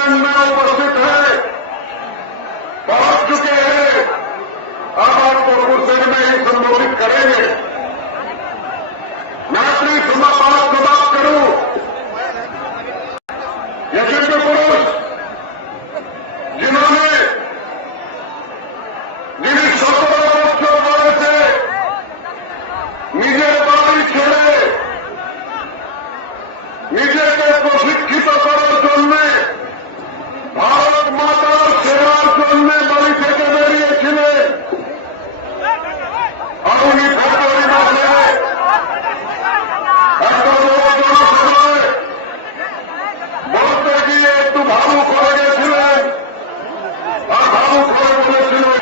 आनंद में उपस्थित है, पहुंच चुके हैं। अब आपको कुर्सी में ही संबोधित करेंगे। मैं अपनी बात समाप्त करूं। यज्ञ पुरुष जिन्होंने जिन शब्दों को बारे से निजे बारी छेड़े, নিজেকে প্রশিক্ষিত করার জন্য ভারত মাতার সেবার জন্য বাড়ি থেকে বেরিয়েছিলেন। উনি ফেব্রুয়ারি মাসে একটা জনসভায় বলতে গিয়ে একটু ভাবুক হয়ে গেছিলেন, আর ভাবুক হয়ে বলেছিলেন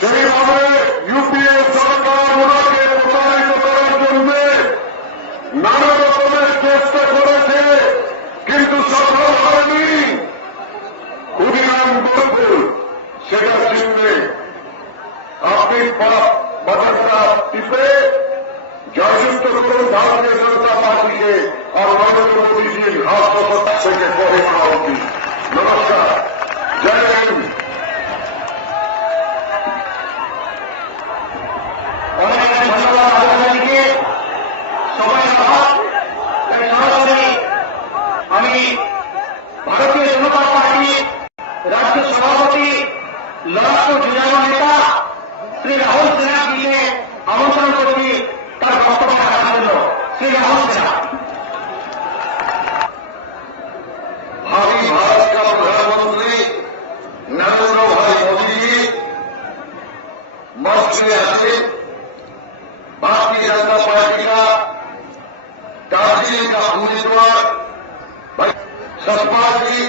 সেইভাবে ইউপিএ সরকার ওনাকে প্রতারিত করার জন্য নানা রকমের চেষ্টা করেছে, কিন্তু সফল হয়নি। ক্ষুদিরাম বরপুর সেটা চিনবে। আপনি বাজারটা টিপে জয়যুক্ত করুন भारतीय जनता पार्टी के और नरेंद्र मोदी जी घास से कोई होगी। नमस्कार, जय हिंद। ধন্যবাদ আলোচনাকে সময় অভাব, তাই সরাসরি আমি ভারতীয় জনতা পার্টি রাজ্য সভাপতি লড়াকু যুব নেতা শ্রী রাহুল সিনহা জিকে আমন্ত্রণ করছি তার বক্তব্য রাখার জন্য। শ্রী রাহুল সিনহা। भावी भारत का प्रधानमंत्री नरेंद्र भाई मोदी जी मंच में आते भारतीय जनता पार्टी का दार्जिलिंग का उम्मीदवार सतपाल जी,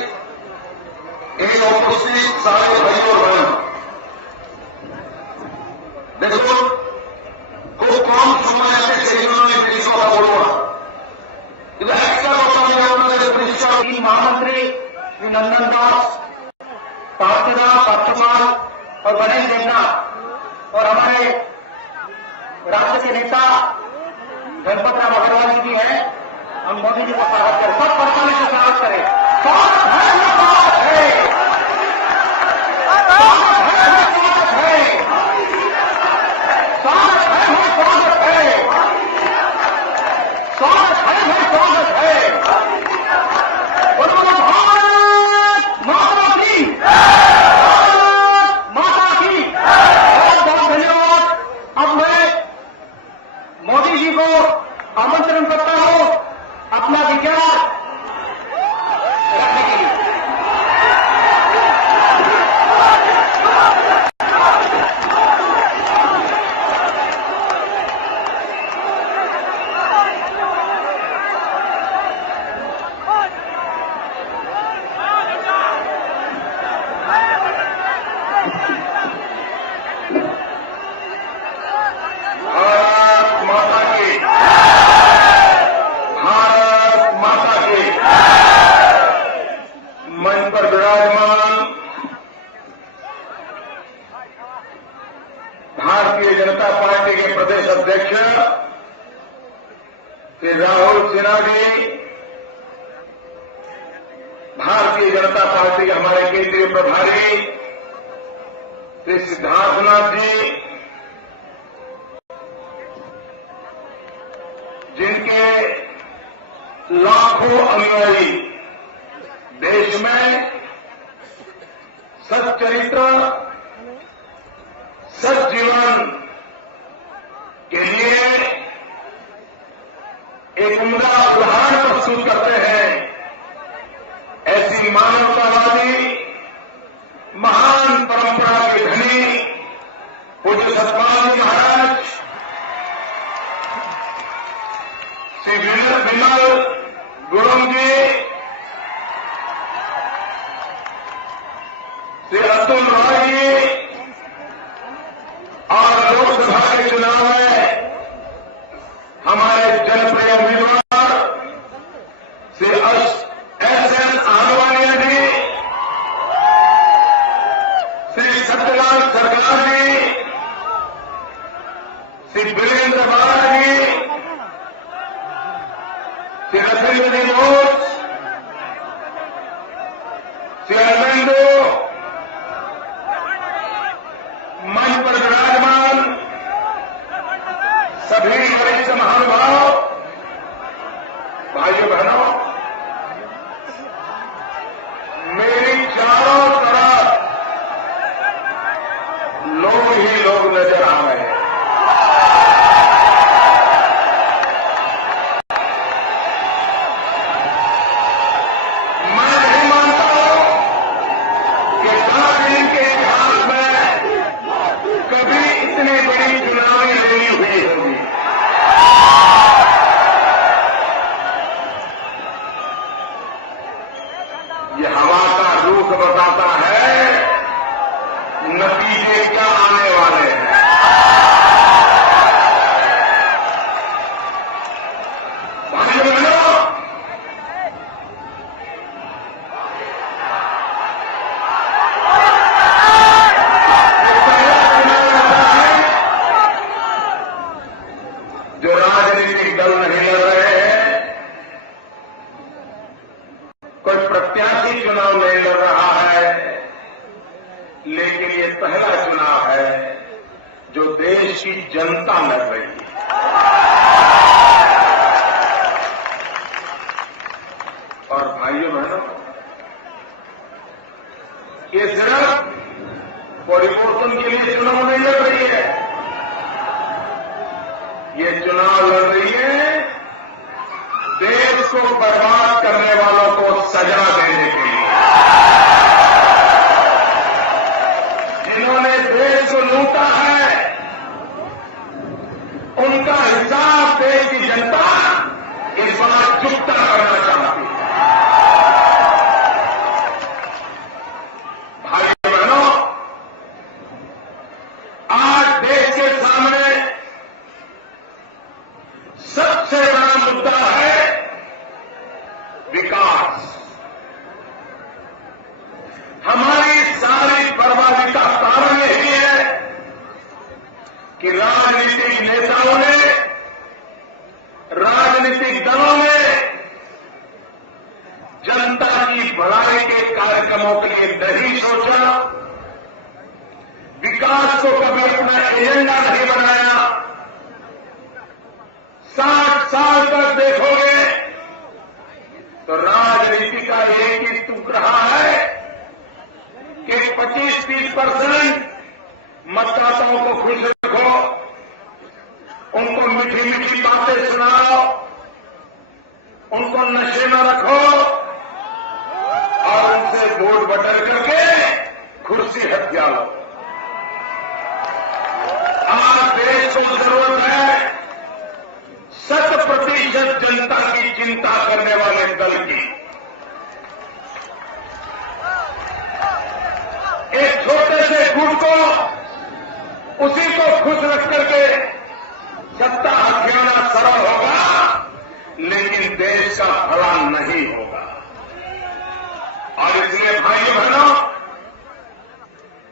एक उपस्थित सारे भाई और बहन, देखो খুব কম সময় আছে, সেই জন্য বেশি কথা বলবো না, কিন্তু একটা কথা আমি আপনাদের পরিষ্কার। महामंत्री श्री नंदन दास, पार्थदास, पार्थपाल और गणेश देवनाथ और हमारे राज्य के नेता गणपत राम अग्रवाल जी भी हैं। हम मोदी जी का स्वागत करें, सब परसाने से स्वागत करें। स्वागत है, स्वागत है, स्वागत है, स्वागत है, स्वागत है, स्वागत है, स्वागत है, स्वागत है। बोलो भारत माता की, भारत माता की। बहुत बहुत धन्यवाद। अब मैं मोदी जी को आमंत्रण करता हूं अपना विचार रखने के लिए। भारतीय जनता पार्टी के प्रदेश अध्यक्ष श्री राहुल सिन्हा जी, भारतीय जनता पार्टी के हमारे केंद्रीय प्रभारी श्री सिद्धार्थनाथ जी, जिनके लाखों अनुयायी देश में सच्चरित्र सज्जीवन के लिए एक उम्दा उदाहरण प्रस्तुत करते हैं। ऐसी मानवतावादी महान परंपरा के धनी पूज्य सतपाल महाराज, श्री विमल गुरुंग जी, श्री अतुल रॉय जी, और लोकसभा के चुनाव में हमारे जनप्रिय उम्मीदवार defendemos चेयरमैन मंच पर विराजमान सभी वरिष्ठ महानुभाव, भाइयों बहनों, मेरी चारों तरफ लोग ही लोग नजर आ रहे हैं। ये हवा का रुख बताता है नतीजे क्या आने वाले हैं। भाइयों बहनों, जो राजनीतिक दल नहीं लड़ रहे हैं, कोई प्रत्याशी चुनाव नहीं लड़ रहा है, लेकिन ये पहला चुनाव है जो देश की जनता लड़ रही है। और भाइयों बहनों, ये सिर्फ परिवर्तन के लिए चुनाव नहीं लड़ रही है, ये चुनाव लड़ रही है देश को बर्बाद करने वालों को सजा देने के लिए, जिन्होंने देश को लूटा है उनका हिसाब देश की जनता इस बार चुकता करना चाहती है। भाइयों बहनों, आज देश के सामने सबसे बड़ा मुद्दा है विकास। हमारी सारी बर्बादी का कारण यही है कि राजनीतिक नेताओं ने, राजनीतिक दलों ने जनता की भलाई के कार्यक्रमों के लिए नहीं सोचा, विकास को कभी अपना एजेंडा नहीं बनाया। 60 साल तक देखोगे तो राजनीति का एक ही तुक रहा है कि 25-30% मतदाताओं को खुश रखो, उनको मीठी मीठी बातें सुनाओ, उनको नशे में रखो और उनसे वोट बटल करके कुर्सी हत्या लो। आज देश को जरूरत है 100% जनता की चिंता करने वाले दल की। एक छोटे से गुट को, उसी को खुश रख करके सत्ता अभियान सरल होगा, लेकिन देश का भला नहीं होगा। और इसलिए भाइयों बहनों,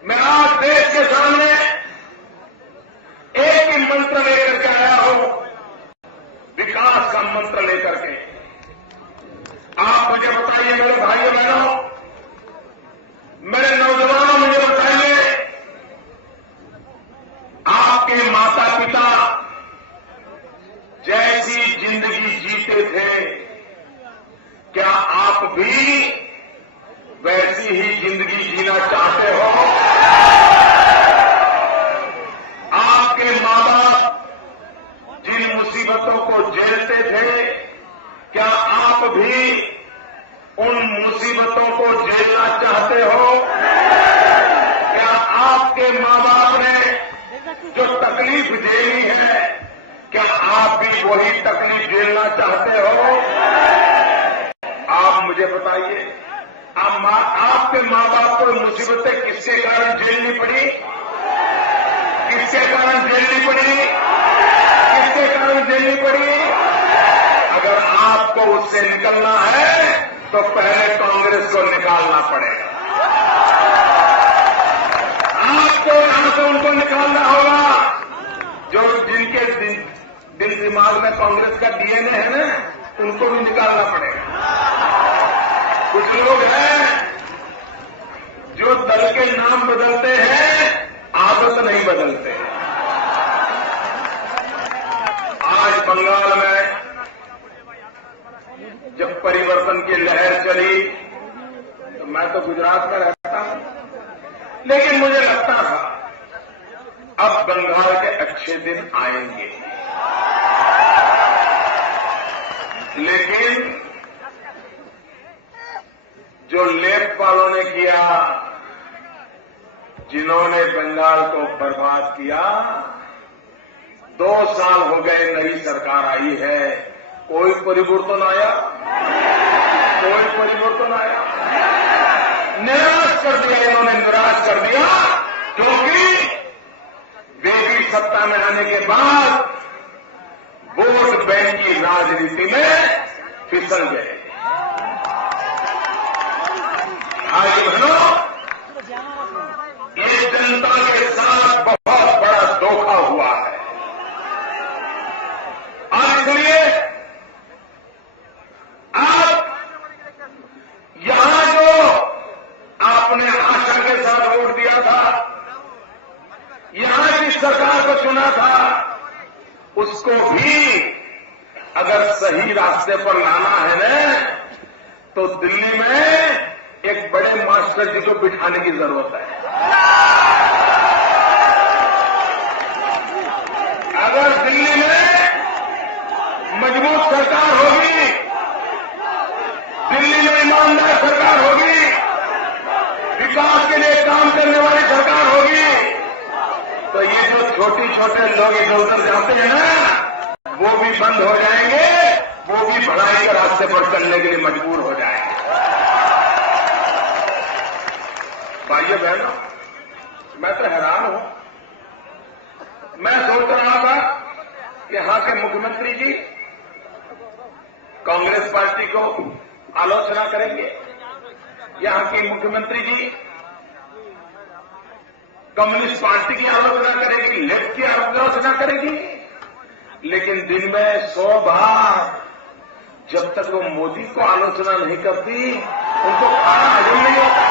मैं आज देश के सामने एक ही मंत्र लेकर के आया हूं, विकास का मंत्र लेकर के। आप मुझे बताइए मेरे भाइयों बहनों, मेरे नौजवानों, मुझे बताइए, आपके माता पिता जैसी जिंदगी जीते थे, क्या आप भी वैसी ही जिंदगी जीना चाहते हो? आपके मां बाप जिन मुसीबतों को झेलते थे, क्या आप भी उन मुसीबतों को झेलना चाहते हो? क्या आपके मां बाप ने जो तकलीफ झेली है, क्या आप भी वही तकलीफ झेलना चाहते हो? आप मुझे बताइए, आपके मां बाप को मुसीबतें किसके कारण झेलनी पड़ी? किसके कारण झेलनी पड़ी? किसके कारण झेलनी पड़ी? अगर आपको उससे निकलना है तो पहले कांग्रेस को निकालना पड़ेगा। आपको यहां से उनको निकालना होगा जो जिनके दिल दिमाग में कांग्रेस का डीएनए है ना, उनको भी निकालना पड़ेगा। कुछ लोग हैं जो दल के नाम बदलते हैं, आदत नहीं बदलते हैं। आज बंगाल में जब परिवर्तन की लहर चली तो मैं तो गुजरात में रहता हूं, लेकिन मुझे लगता था अब बंगाल के अच्छे दिन आएंगे। लेकिन जो लेफ्ट वालों ने किया, जिन्होंने बंगाल को बर्बाद किया, 2 साल हो गए नई सरकार आई है, कोई परिवर्तन आया? कोई परिवर्तन आया? निराश कर दिया इन्होंने, निराश कर दिया, क्योंकि वे भी सत्ता में आने के बाद वोट बैंक की राजनीति में फिसल गए। भाई बहनों, ये जनता के साथ बहुत बड़ा धोखा हुआ है। और इसलिए आप यहां जो आपने आशा के साथ वोट दिया था, यहां जिस सरकार को चुना था, उसको भी अगर सही रास्ते पर लाना है न, तो दिल्ली में एक बड़े मास्टर जी को बिठाने की जरूरत है। अगर दिल्ली में मजबूत सरकार होगी, दिल्ली में ईमानदार सरकार होगी, विकास के लिए काम करने वाली सरकार होगी, तो ये जो छोटे लोग इधर उधर जाते हैं ना, वो भी बंद हो जाएंगे, वो भी भलाई के रास्ते पर चलने के लिए मजबूर हो जाएंगे। भाइयों बहनों, मैं तो हैरान हूं। मैं सोच रहा था कि यहां के मुख्यमंत्री जी कांग्रेस पार्टी को आलोचना करेंगे, यहां के मुख्यमंत्री जी कम्युनिस्ट पार्टी की आलोचना करेगी, लेफ्ट की आलोचना करेगी, लेकिन दिन में 100 बार जब तक वो मोदी को आलोचना नहीं करती, उनको खाना हजम नहीं होता।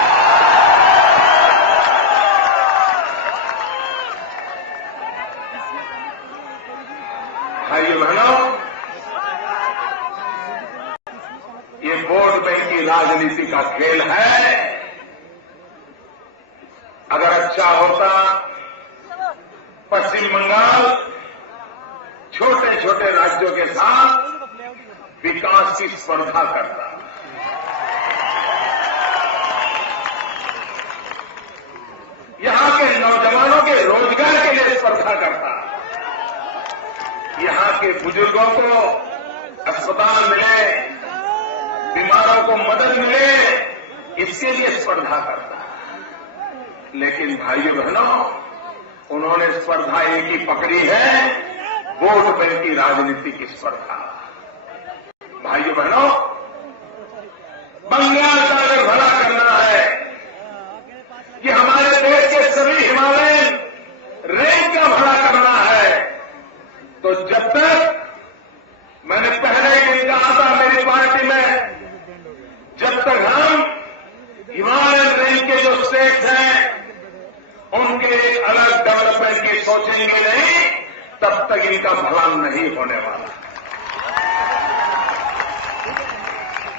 भाइयों बहनों, ये वोट बैंक की राजनीति का खेल है। अगर अच्छा होता, पश्चिम बंगाल छोटे छोटे राज्यों के साथ विकास की स्पर्धा करता, यहां के नौजवानों के रोजगार के लिए स्पर्धा करता, यहां के बुजुर्गों को अस्पताल मिले, बीमारों को मदद मिले, इसके लिए स्पर्धा करता। लेकिन भाइयों बहनों, उन्होंने स्पर्धा एक ही पकड़ी है, वोट बैंक की राजनीति की स्पर्धा। भाइयों बहनों, बंगाल का अगर भला करना है, कि हमारे देश के सभी हिमालयन रेंज का भला करना है, तो जब तक, मैंने पहले ही दिन कहा था मेरी पार्टी में, जब तक हम हिमालयन रेंज के जो स्टेट्स हैं उनके अलग डेवलपमेंट की सोचेंगे नहीं, तब तक इनका भला नहीं होने वाला।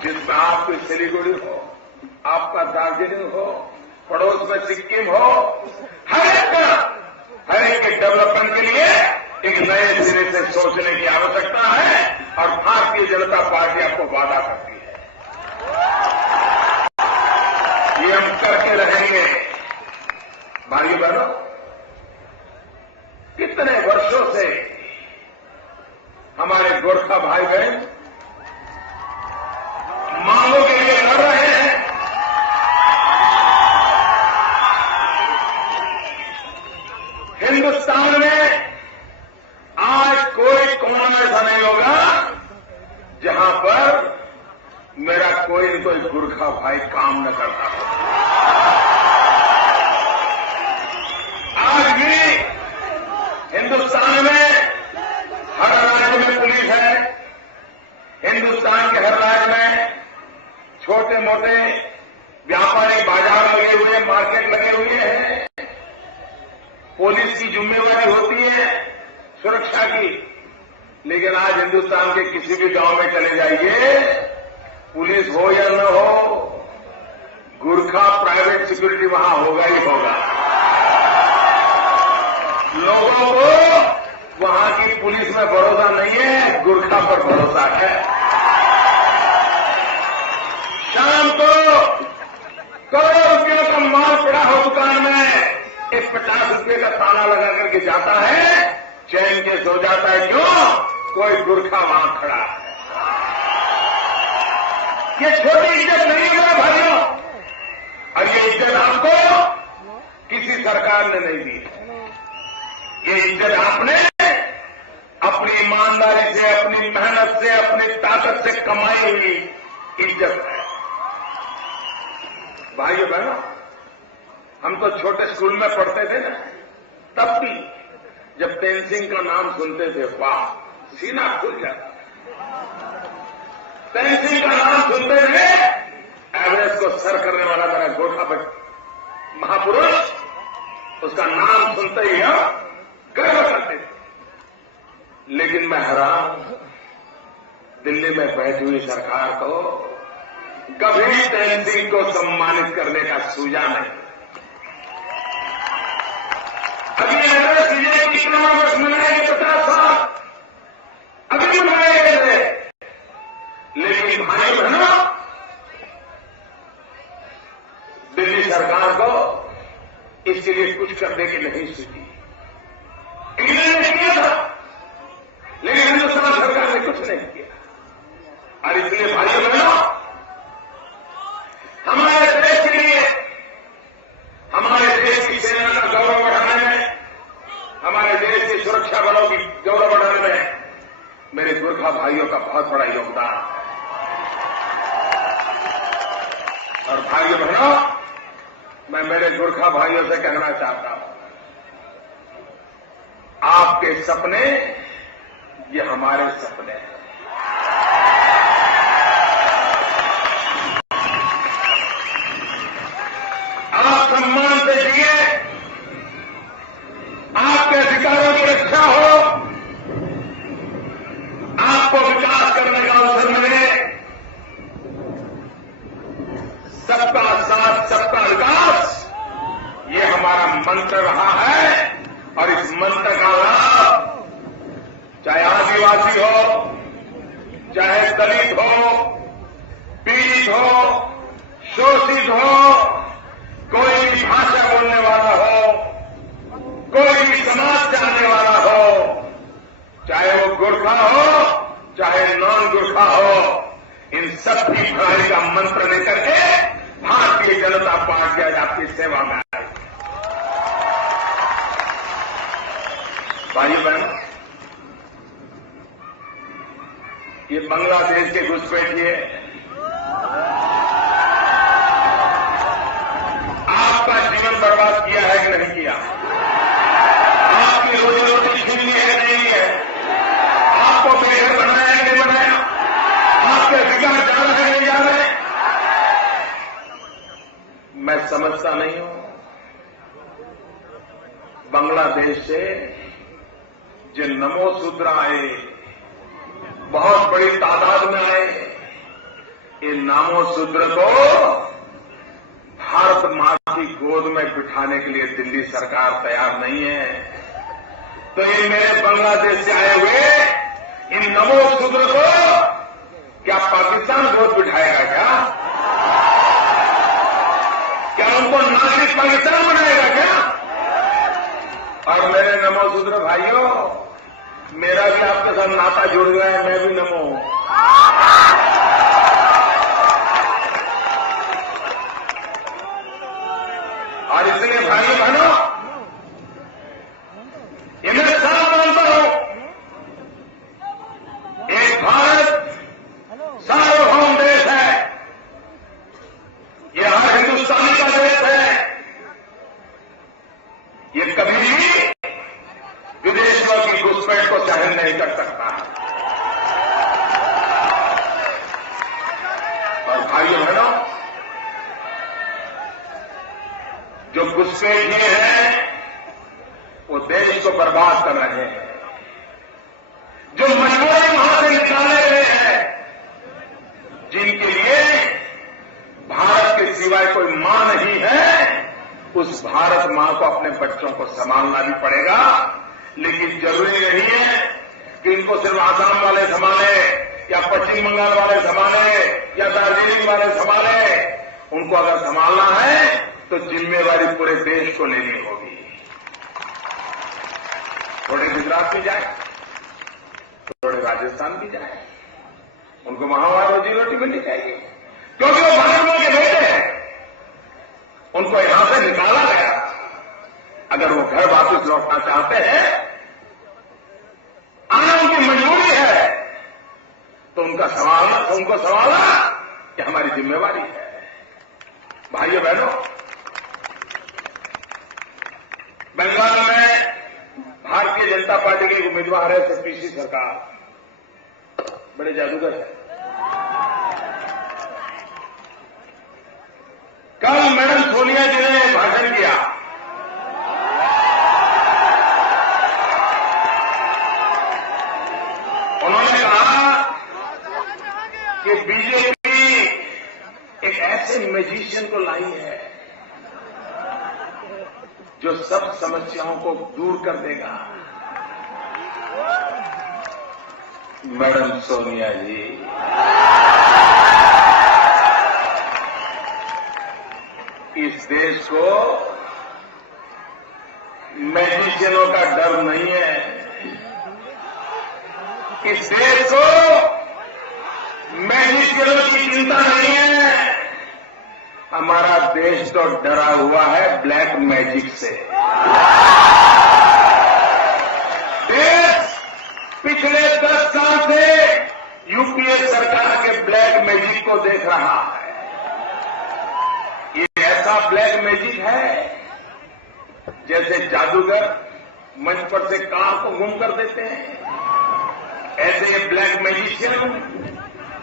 जिसमें आपकी सिलीगुड़ी हो, आपका दार्जिलिंग हो, पड़ोस में सिक्किम हो, हर एक के डेवलपमेंट के लिए एक नए सिरे से सोचने की आवश्यकता है, और भारतीय जनता पार्टी आपको वादा करती है, ये हम करके रहेंगे। भाइयों बहनों, कितने वर्षों से हमारे गोरखा भाई बहन मांगों के लिए लड़ रहे हैं। हिंदुस्तान में आज कोई कोना ऐसा नहीं होगा जहां पर मेरा कोई न कोई गोरखा भाई काम न करता हो। आज भी हिंदुस्तान में हर राज्य में पुलिस है, हिंदुस्तान के हर राज्य में छोटे मोटे व्यापारिक बाजार लगे हुए, मार्केट लगे हुए हैं। पुलिस की जिम्मेवारी होती है सुरक्षा की, लेकिन आज हिंदुस्तान के किसी भी गांव में चले जाइए, पुलिस हो या न हो, गुरखा प्राइवेट सिक्योरिटी वहां होगा ही होगा। लोगों को वहां की पुलिस में भरोसा नहीं है, गुरखा पर भरोसा है। शाम को करोड़ों रुपयों का माल पड़ा हो दुकान में, एक 50 रुपये का ताला लगा करके जाता है, चैन के सो जाता है। क्यों? कोई गुरखा वहां खड़ा है। ये छोटी इज्जत नहीं है मेरे भाइयों, और ये इज्जत आपको किसी सरकार ने नहीं दी है। ये इज्जत आपने अपनी ईमानदारी से, अपनी मेहनत से, अपनी ताकत से कमाई हुई इज्जत है। भाइयों बहनों, हम तो छोटे स्कूल में पढ़ते थे ना, तब भी जब तेनसिंह का नाम सुनते थे, वाह, सीना खुल जाता। तेनसिंह का नाम सुनते थे, एवरेस्ट को सर करने वाला मेरा गोरखा महापुरुष, उसका नाम सुनते ही हम गर्व करते थे। लेकिन मैं हैरान, दिल्ली में बैठी हुई सरकार को कभी तेनसिंह को सम्मानित करने का सूझा नहीं। अभी एवरेस्ट विजय कितना वर्ष मनाएंगे? 50 साल अभी मनाए गए थे। लेकिन भाई बहनों, दिल्ली सरकार को इसके लिए कुछ करने की नहीं सूझी। इंग्लैंड ने किया था, लेकिन हिंदुस्तान सरकार ने कुछ नहीं किया। और इसलिए भाइयों बहनों, हमारे देश के लिए, हमारे देश की सेना का गौरव बढ़ाने में, हमारे देश की सुरक्षा बलों की गौरव बढ़ाने में मेरे गोरखा भाइयों का बहुत बड़ा योगदान है। और भाइयों बहनों, मैं मेरे गोरखा भाइयों से कहना चाहता हूं, आपके सपने ये हमारे सपने हैं। आप सम्मान से जिए, आपके अधिकारों की रक्षा हो, आपको विकास करने का अवसर मिले। सबका साथ, सबका विकास, ये हमारा मंत्र रहा है। और इस मंत्र का लाभ चाहे आदिवासी हो, चाहे दलित हो, पीड़ित हो, शोषित हो, कोई भी भाषा बोलने वाला हो, कोई भी समाज से आने वाला हो, चाहे वो गोरखा हो, चाहे नॉन गोरखा हो, इन सब की भलाई का मंत्र लेकर के भारतीय जनता पार्टी आज आपकी सेवा में आई। भाई बहन, ये बांग्लादेश के घुसपैठिए आपका जीवन बर्बाद किया है कि नहीं किया? आपकी रोजी रोटी छीनी है नहीं है? आपको बेघर बनाया है नहीं बनाया? आपके अधिकार जा रहे हैं नहीं जा रहे? मैं समझता नहीं हूं, बांग्लादेश से जो नमो शूद्र आए, बहुत बड़ी तादाद में आए, ये नमो शूद्र को भारत मां की गोद में बिठाने के लिए दिल्ली सरकार तैयार नहीं है। तो ये मेरे बांग्लादेश से आए हुए इन नमो शूद्र को क्या पाकिस्तान गोद बिठाएगा क्या? क्या उनको नागरिक पाकिस्तान बनाएगा क्या? और मेरे नमो शूद्र भाइयों, मेरा भी आपके साथ नाता जुड़ गया है, मैं भी नमो हूं। और इसलिए भाइयों बहनों, ये मैं साफ मानता हूं, एक भारत सार्वभौम देश है, ये हर हिंदुस्तानी का देश है। ये कभी भी विदेशियों की घुसपैठ को सहन नहीं कर सकता। घुसपैठिए हैं वो देश को बर्बाद कर रहे हैं। जो मजबूरी वहां से निकाले गए हैं, जिनके लिए भारत के सिवाय कोई मां नहीं है, उस भारत मां को अपने बच्चों को संभालना भी पड़ेगा। लेकिन जरूरी नहीं है कि इनको सिर्फ आसाम वाले संभाले या पश्चिम बंगाल वाले संभाले या दार्जिलिंग वाले संभाले। उनको अगर संभालना है तो जिम्मेवारी पूरे देश को लेनी होगी। थोड़े गुजरात में जाए, थोड़े राजस्थान भी जाए, उनको वहां वहां रोजी रोटी मिलनी चाहिए, क्योंकि वो भारत मां के बेटे हैं। उनको यहां से निकाला गया। अगर वो घर वापस लौटना चाहते हैं, आना उनकी मजबूरी है, तो उनको संभालना कि हमारी जिम्मेवारी है। भाइयों बहनों, बंगाल में भारतीय जनता पार्टी के उम्मीदवार है सतीश सरकार, बड़े जादूगर हैं। कल मैडम सोनिया जी ने भाषण किया। उन्होंने कहा कि बीजेपी एक ऐसे मैजिशियन को लाई है जो सब समस्याओं को दूर कर देगा। मैडम सोनिया जी, इस देश को मैजिशियनों का डर नहीं है। इस देश को मैजिशियनों की चिंता नहीं है। हमारा देश तो डरा हुआ है ब्लैक मैजिक से। देश पिछले 10 साल से यूपीए सरकार के ब्लैक मैजिक को देख रहा है। ये ऐसा ब्लैक मैजिक है जैसे जादूगर मंच पर से कार को गुम कर देते हैं, ऐसे ये ब्लैक मैजिशियन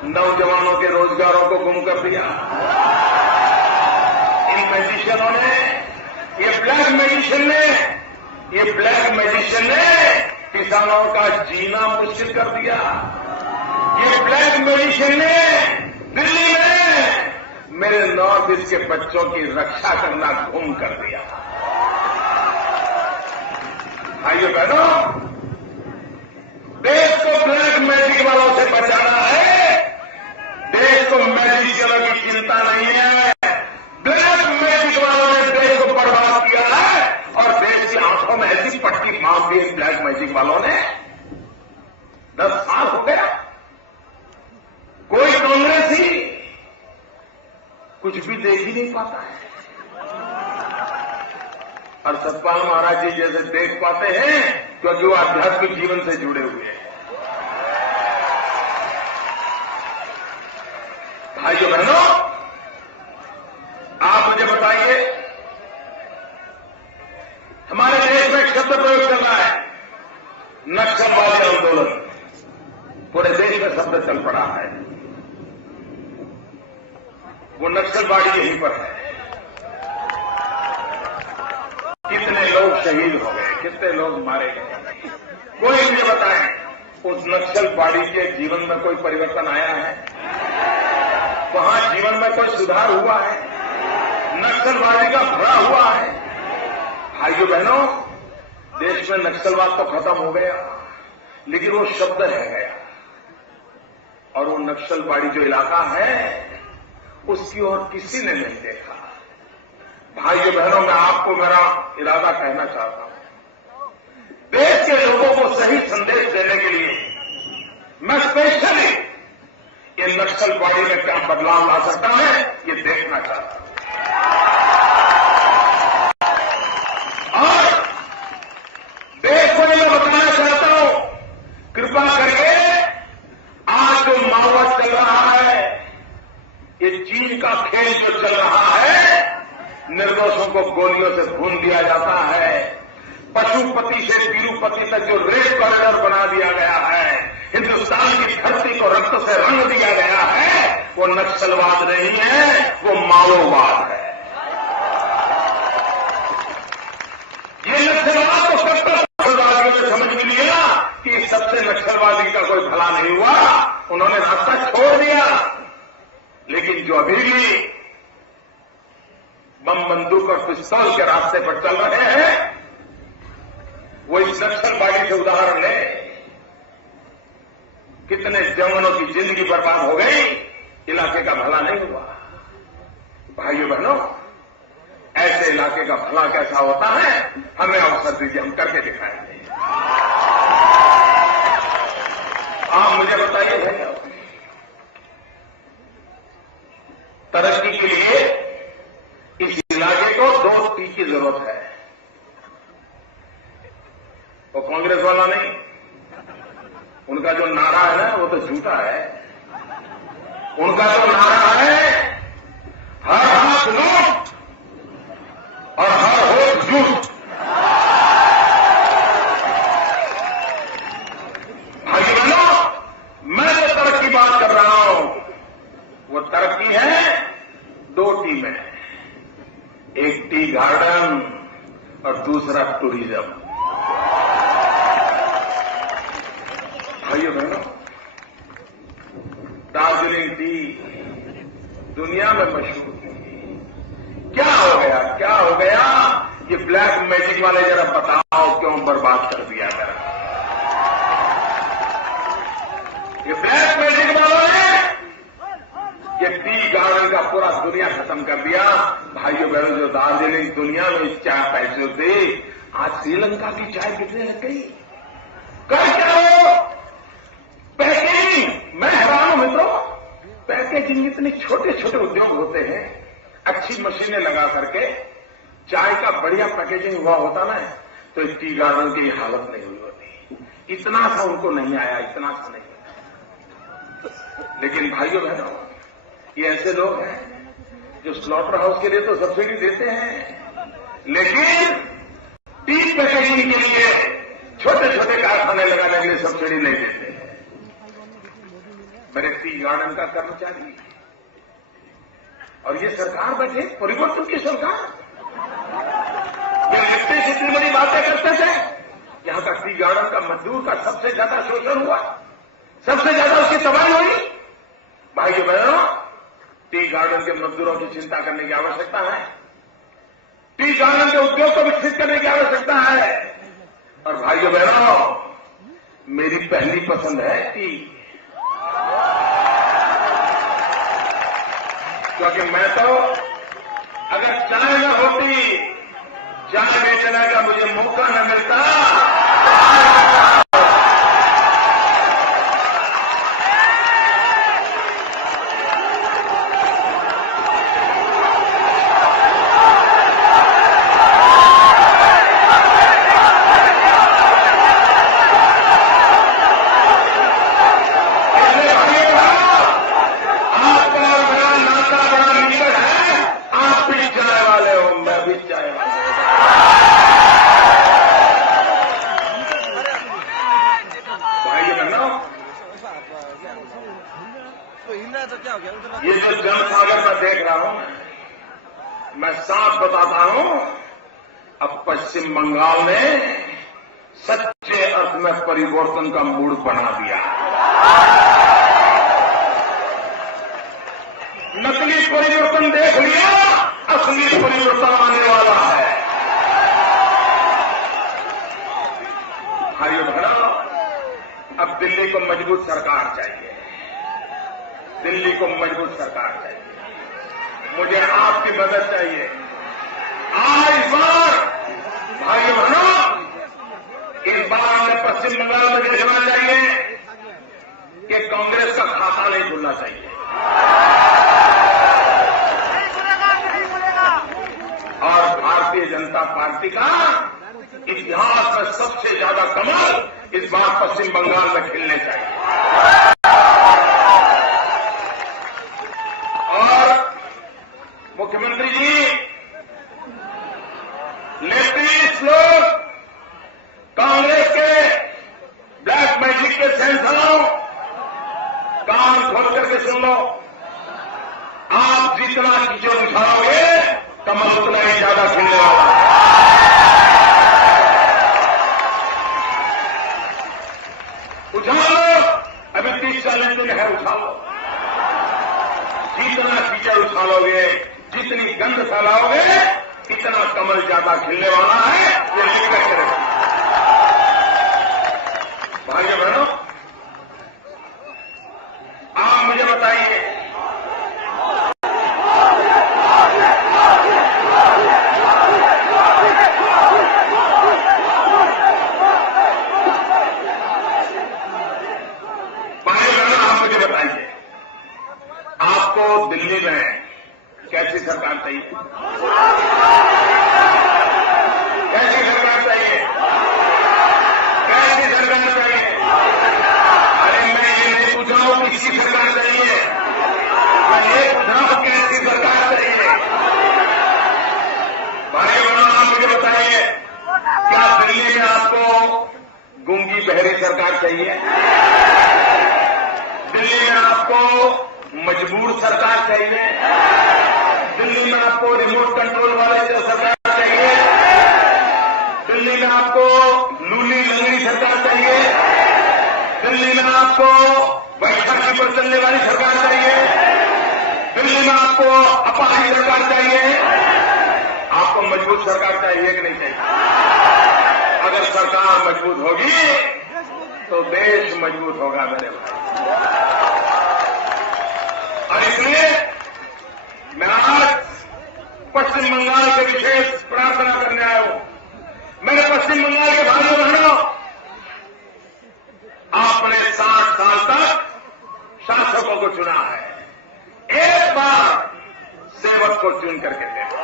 नौजवानों के रोजगारों को गुम कर दिया। इन मैजिशियनों ने, ये ब्लैक मैजिशियन ने किसानों का जीना मुश्किल कर दिया। ये ब्लैक मैजिशियन ने दिल्ली में मेरे नॉर्थ ईस्ट के बच्चों की रक्षा करना गुम कर दिया। भाइयों बहनों, देश को ब्लैक मैजिक वालों से बचाना है। देश को मैजिशियनों की चिंता नहीं है। ब्लैक मैजिक वालों ने देश को बर्बाद किया है और देश की आंखों में ऐसी पट्टी बांध दी ब्लैक मैजिक वालों ने। 10 साल हो गया, कोई कांग्रेसी कुछ भी देख ही नहीं पाता है। और सतपाल महाराज जी जैसे देख पाते हैं क्योंकि वो आध्यात्मिक जीवन से जुड़े हुए हैं। भाइयों बहनों, आप मुझे बताइए, हमारे देश में एक शब्द प्रयोग चल रहा है, नक्सलवादी आंदोलन। पूरे देश में शब्द चल पड़ा है। वो नक्सलवादी यहीं पर है। कितने लोग शहीद हो गए, कितने लोग मारे गए, कोई मुझे बताए उस नक्सलवादी के जीवन में कोई परिवर्तन आया है? वहां जीवन में कोई सुधार हुआ है? नक्सलवादी का भरा हुआ है? भाइयों बहनों, देश में नक्सलवाद तो खत्म हो गया, लेकिन वो शब्द रह गया। और वो नक्सलवादी जो इलाका है उसकी ओर किसी ने नहीं देखा। भाइयों बहनों, मैं आपको मेरा इरादा कहना चाहता हूं। देश के लोगों को सही संदेश देने के लिए मैं स्पेशली ये नक्सलवादी में क्या बदलाव ला सकता है, ये देखना चाहता हूं। और देश को मैं बताना चाहता हूं, कृपा करके आज जो माहौल चल रहा है, ये चीन का खेल जो चल रहा है, निर्दोषों को गोलियों से भून दिया जाता है, पशुपति से तिरुपति तक जो रेड कॉरिडोर बना दिया गया है, हिंदुस्तान की धरती को रक्त से रंग दिया गया है, वो नक्सलवाद नहीं है, वो माओवाद है। सबसे नक्सलवादी का कोई भला नहीं हुआ, उन्होंने रास्ता छोड़ दिया। लेकिन जो अभी भी बम बंदूक और पिस्तौल के रास्ते पर चल रहे हैं, वो इस नक्सलवादी से उदाहरण ले। कितने जवानों की जिंदगी बर्बाद हो गई, इलाके का भला नहीं हुआ। भाइयों बहनों, ऐसे इलाके का भला कैसा होता है, हमें अवसर दीजिए, हम करके दिखाएंगे। आप मुझे बताइए भैया, तरक्की के लिए इस इलाके को 2 T की जरूरत है। वो कांग्रेस वाला नहीं, उनका जो नारा है ना वो तो झूठा है। उनका जो नारा है, हर हाथ लूट और हर होठ झूठ। भाई बहनों, मैं जो तरक्की बात कर रहा हूं वो तरक्की है 2 T में। एक टी गार्डन और दूसरा टूरिज्म। भाइयों बहनों, दार्जिलिंग टी दुनिया में मशहूर है। क्या हो गया, क्या हो गया? ये ब्लैक मैजिक वाले जरा बताओ, क्यों बर्बाद कर दिया जरा? ये ब्लैक मैजिक वालों ने ये टी गार्डन का पूरा दुनिया खत्म कर दिया। भाइयों बहनों, जो दार्जिलिंग दुनिया में इस चाय पैसे थे, आज श्रीलंका की चाय कितने लग गई? कर क्या हो? पैकेजिंग, मैं हैरान हूं मित्रों। पैकेजिंग, इतने छोटे छोटे उद्योग होते हैं, अच्छी मशीनें लगा करके चाय का बढ़िया पैकेजिंग हुआ होता ना, तो इस टी गार्डन की हालत नहीं हुई होती। इतना सा उनको नहीं आया, इतना सा नहीं आया। लेकिन भाइयों बहनों, ये ऐसे लोग हैं जो स्लॉटर हाउस के लिए तो सब्सिडी देते हैं, लेकिन टी पैकेजिंग के लिए, छोटे छोटे कारखाने लगाने के लिए सब्सिडी नहीं देते हैं। मेरे टी गार्डन का कर्मचारी और ये सरकार बैठे, परिवर्तन की सरकार, ये लिखते से इतनी बड़ी बातें करते थे। यहां का टी गार्डन का मजदूर का सबसे ज्यादा शोषण हुआ, सबसे ज्यादा उसकी तबाही हुई। भाइयों बहनों, टी गार्डन के मजदूरों की चिंता करने की आवश्यकता है। टी गार्डन के उद्योग को विकसित करने की आवश्यकता है। और भाइयों बहनों, मेरी पहली पसंद है टी, क्योंकि मैं तो अगर चाय न होती, चाय बेचने का मुझे मौका न मिलता, ये जो जनसागर मैं देख रहा हूं, मैं साफ बताता हूं, अब पश्चिम बंगाल ने सच्चे अर्थ में परिवर्तन का मूड बना दिया। नकली परिवर्तन देख लिया, असली परिवर्तन आने वाला है। भाइयों बहनों, अब दिल्ली को मजबूत सरकार चाहिए, दिल्ली को मजबूत सरकार चाहिए। मुझे आपकी मदद चाहिए। इस बार भाइयों बहनों, इस बार हमें पश्चिम बंगाल में देखना चाहिए कि कांग्रेस का खाता नहीं खुलना चाहिए। और भारतीय जनता पार्टी का इतिहास में सबसे ज्यादा कमल इस बार पश्चिम बंगाल में खिलने चाहिए। मुख्यमंत्री जी, लेफ्टिस्ट लोग, कांग्रेस के ब्लैक मैजिक के सेंसरों, कान खोल करके सुन लो। आप जितना कीचड़ उछालोगे, कमल उतना ही ज्यादा खिलने वाला है। उठा लो, अभी 30-40 दिन है, उठा लो। जितना कीचड़ उछालोगे, जितनी गंध फैलाओगे, इतना कमल ज्यादा खिलने वाला है। ये लिखकर चलेगा। भाइयों बहनों, आप मुझे बताइए, आपको दिल्ली में कैसी सरकार चाहिए? कैसी सरकार चाहिए? कैसी सरकार चाहिए? अरे मैं ये नहीं पूछ रहा हूं किसी सरकार चाहिए, मैं ये पूछ रहा हूं कैसी सरकार चाहिए। भाई बहनों, आप मुझे बताइए, क्या दिल्ली में आपको गूंगी बहरी सरकार चाहिए? दिल्ली में आपको मजबूर सरकार चाहिए? दिल्ली में आपको रिमोट कंट्रोल वाले सरकार चाहिए? दिल्ली में आपको लूली लंगड़ी सरकार चाहिए? दिल्ली में आपको बैठक पर चलने वाली सरकार चाहिए? दिल्ली में आपको अपाही सरकार चाहिए? आपको मजबूत सरकार चाहिए कि नहीं चाहिए? अगर सरकार मजबूत होगी तो देश मजबूत होगा मेरे भाई। और इसलिए मैं आज पश्चिम बंगाल के विशेष प्रार्थना करने आया हूं। मैंने पश्चिम बंगाल के भाइयों बहनों, आपने 60 साल तक शासकों को चुना है, एक बार सेवक को चुन करके देखो।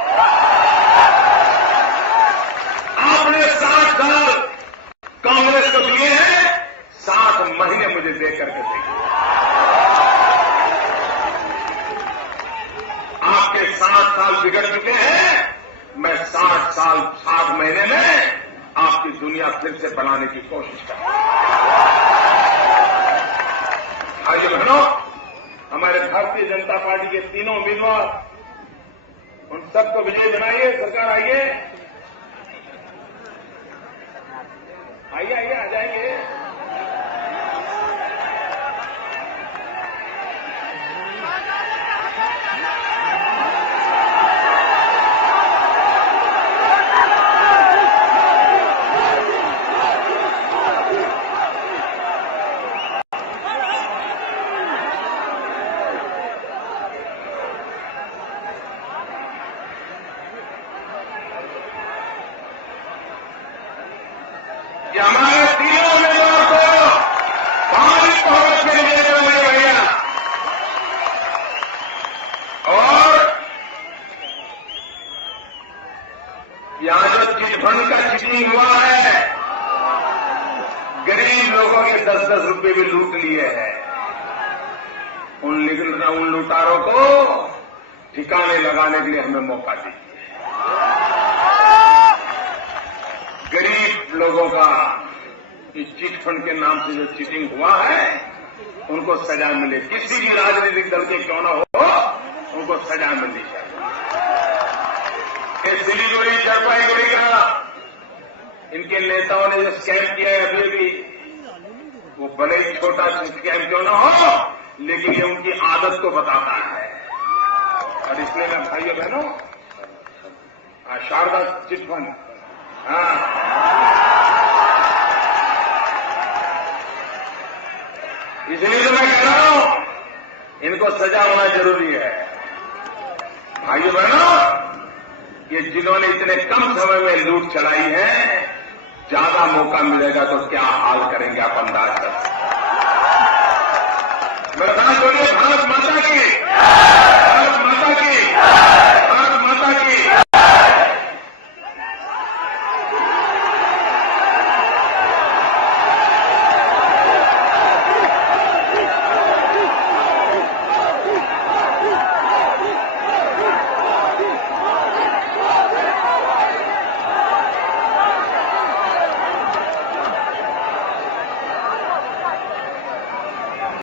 आपने 60 साल कांग्रेस को दिए हैं, 60 महीने मुझे दे करके देखिए। आपके 60 साल बिगड़ चुके हैं, मैं 60 साल 60 महीने में आपकी दुनिया फिर से बनाने की कोशिश करूंगा। भाइयों बहनों, हमारे भारतीय जनता पार्टी के तीनों उम्मीदवार, उन सबको विजयी बनाइए। सरकार आइए, आइए आइए, आ जाएंगे। कि हमारे तीनों उम्मीदवार को भारी बहुमत से विजय कराएंगे भैया। और यहां जो चिटफंड का चीटिंग हुआ है, गरीब लोगों के 10-10 रुपए भी लूट लिए हैं, उन लुटारों को ठिकाने लगाने के लिए हमें मौका दीजिए। गरीब लोगों का इस चिट फंड के नाम से जो चीटिंग हुआ है, उनको सजा मिले, किसी भी राजनीतिक दल के क्यों न हो, उनको सजा मिलनी चाहिए। सिलीगुड़ी जलपाईगुड़ी का इनके नेताओं ने जो स्कैम किया है अभी भी, वो भले ही छोटा स्कैम क्यों न हो, लेकिन ये उनकी आदत को बताता है। और इसलिए मैं भाइयों बहनों, शारदा चिट फंड, इसलिए तो मैं कह रहा हूं, इनको सजा होना जरूरी है। भाइयों बहनों, ये जिन्होंने इतने कम समय में लूट चलाई है, ज्यादा मौका मिलेगा तो क्या हाल करेंगे आप अंदाज कर सकते हैं। मेरे साथ बोलिए, भारत माता की, भारत माता की, भारत माता की।